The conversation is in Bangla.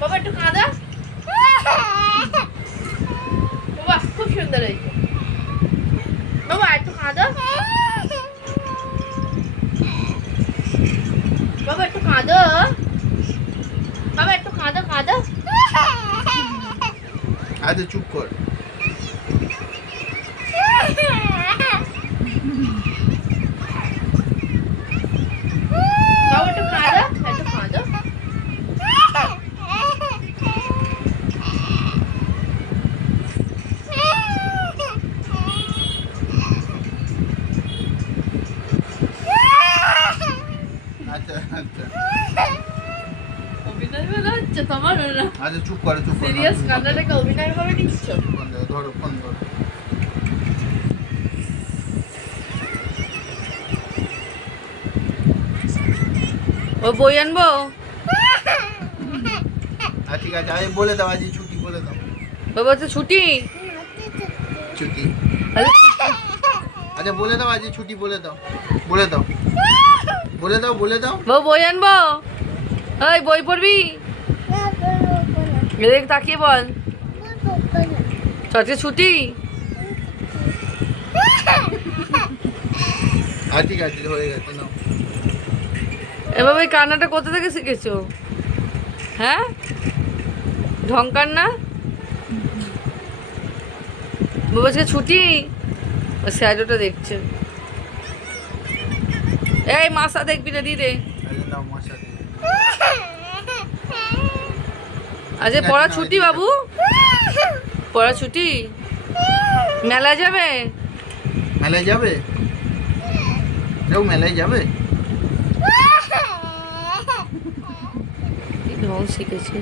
বাবা, একটু কাঁদা। বাবা, খুব সুন্দর হয়েছে। বাবা, একটু কাঁদা। বাবা, একটু কাঁদো। বাবা, একটু কাঁদো কাঁদো। আচ্ছা চুপ কর। আচ্ছা আচ্ছা। অভিনয় ভালো হচ্ছে তোমার না। আচ্ছা চুপ করে চুপ করে সিরিয়াস কান্নাটাকে অভিনয় ভাবে নিচ্ছ? ফোন দাও, ধরো ফোন ধরো। ও বই আনব? আচ্ছা ঠিক আছে আরে বলে দাও আজ ছুটি বলে দাও। বাবা তো ছুটি? ছুটি। আচ্ছা বলে দাও আজ ছুটি বলে দাও। বলে দাও। বলে দাও বলে দাও। বাবা বই আনব? ওই বই পড়বি? এদিকে তাকিয়ে বল। আজকে ছুটি? ঠিক আছে হয়ে গেছে নাও। এভাবে কান্নাটা কোথা থেকে শিখেছো? হ্যাঁ? ঢং কান্না বাবা আজকে ছুটি? ও শ্যাডোটা দেখছে। এই মাসা দেখবি না দিদি। আজকে পড়া ছুটি বাবু? পড়া ছুটি? মেলা যাবে? মেলায় যাবে? যাও মেলায় যাবে? শিখেছে।